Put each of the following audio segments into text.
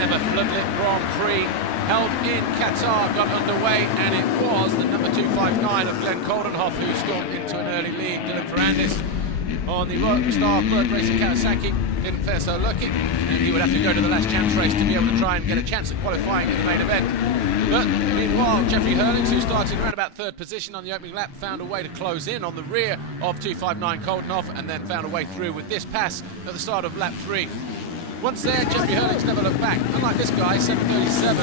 ever Floodlit Grand Prix held in Qatar got underway, and it was the number 259 of Glenn Coldenhoff who stormed into an early lead. Dylan Ferrandis on the Rockstar Club Racing Kawasaki didn't fare so lucky, and he would have to go to the last chance race to be able to try and get a chance at qualifying in the main event. But meanwhile, Jeffrey Hurlings, who started around about third position on the opening lap, found a way to close in on the rear of 259 Coldenhoff, and then found a way through with this pass at the start of lap 3. Once there, Jeffrey Hurlings never looked back. Unlike this guy, 737,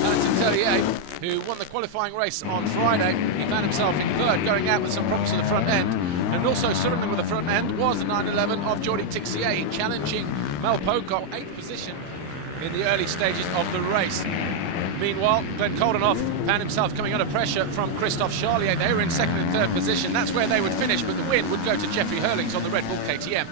Valentin Tellier, who won the qualifying race on Friday, he found himself in third, going out with some problems to the front end. And also struggling with the front end was the 911 of Jordi Tixier, challenging Mel Pocock, 8th position in the early stages of the race. Meanwhile, Glenn Coldenhoff found himself coming under pressure from Christophe Charlier. They were in second and third position. That's where they would finish, but the win would go to Jeffrey Hurlings on the Red Bull KTM.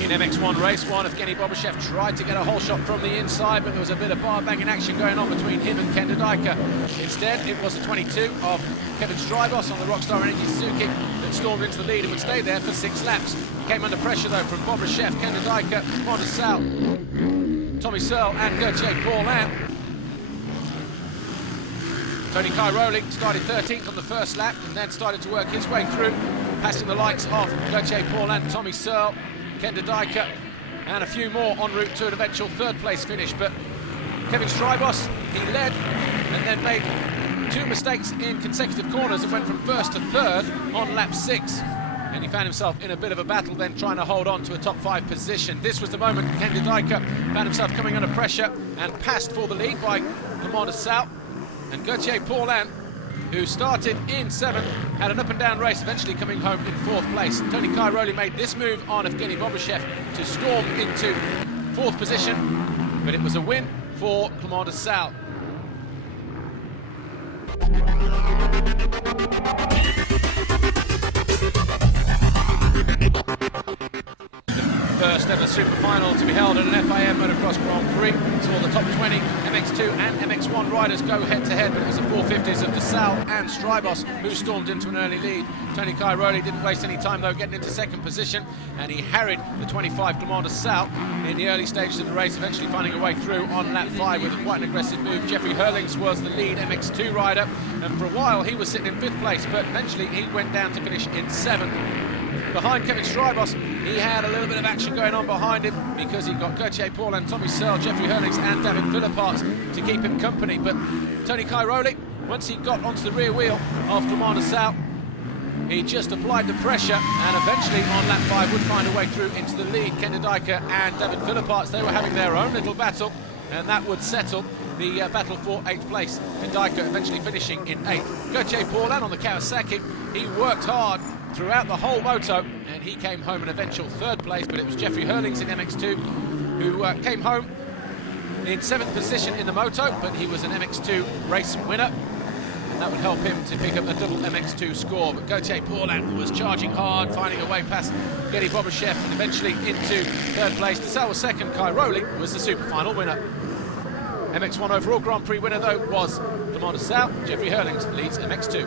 In MX1 race 1, Evgeny Bobashev tried to get a whole shot from the inside, but there was a bit of bar-banging action going on between him and Ken Dodika. Instead, it was the 22 of Kevin Strybos on the Rockstar Energy Suzuki that stormed into the lead and would stay there for 6 laps. He came under pressure, though, from Bobashev, Ken Dodika, Losail, Tommy Searle and Gauthier Paulin. Tony Cairoli started 13th on the first lap and then started to work his way through, passing the likes of Gauthier Paulin, Tommy Searle, Ken Dodika, and a few more en route to an eventual third-place finish. But Kevin Strybos, he led and then made 2 mistakes in consecutive corners and went from first to third on lap 6. And he found himself in a bit of a battle then, trying to hold on to a top 5 position. This was the moment Ken Dodika found himself coming under pressure and passed for the lead by Losail. And Gauthier Paulin, who started in 7th, had an up-and-down race, eventually coming home in 4th place. Tony Cairoli made this move on Evgeny Bobashev to storm into 4th position, but it was a win for Losail. First ever super final to be held at an FIM Motocross Grand Prix. Saw the top 20 MX2 and MX1 riders go head-to-head, but it was the 450s of Losail and Strybos who stormed into an early lead. Tony Cairoli didn't waste any time, though, getting into 2nd position, and he harried the 25 Losail in the early stages of the race, eventually finding a way through on lap 5 with quite an aggressive move. Jeffrey Hurlings was the lead MX2 rider, and for a while he was sitting in 5th place, but eventually he went down to finish in 7th. Behind Kevin Strybos, he had a little bit of action going on behind him because he got Gauthier Paulin, Tommy Searle, Jeffrey Hurlings and David Philipparts to keep him company. But Tony Cairoli, once he got onto the rear wheel of Losail, he just applied the pressure and eventually on lap 5 would find a way through into the lead. Ken Dodika and David Philipparts, they were having their own little battle, and that would settle the battle for 8th place. Dodika eventually finishing in 8th. Gauthier Paulin on the Kawasaki, he worked hard throughout the whole moto, and he came home in eventual 3rd place, but it was Jeffrey Hurlings in MX2 who came home in 7th position in the moto, but he was an MX2 race winner, and that would help him to pick up a double MX2 score. But Gauthier Paulin was charging hard, finding a way past Evgeny Bobashev, and eventually into 3rd place. Losail was 2nd, Cairoli was the super final winner. MX1 overall Grand Prix winner, though, was Losail. Jeffrey Hurlings leads MX2.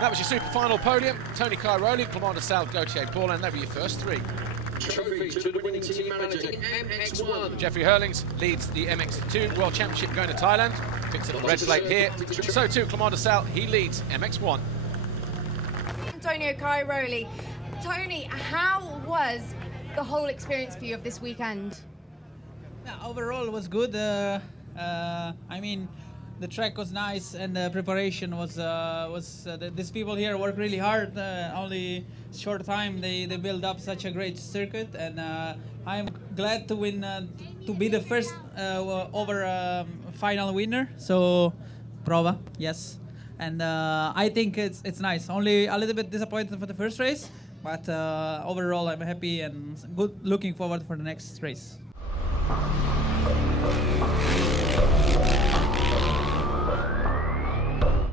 That was your super final podium. Tony Cairoli, Losail, Gauthier Paulin, they were your first 3. Trophy to the winning team manager in MX1. Jeffrey Hurlings leads the MX2 World Championship going to Thailand. Picks up the red plate here. So too, Losail, he leads MX1. Antonio Cairoli. Tony, how was the whole experience for you of this weekend? Yeah, overall it was good. I mean, the track was nice and the preparation was these people here work really hard. Only short time they build up such a great circuit, and I'm glad to win, to be the first final winner. So prova, yes, and I think it's nice. Only a little bit disappointed for the first race, but overall I'm happy and good. Looking forward for the next race.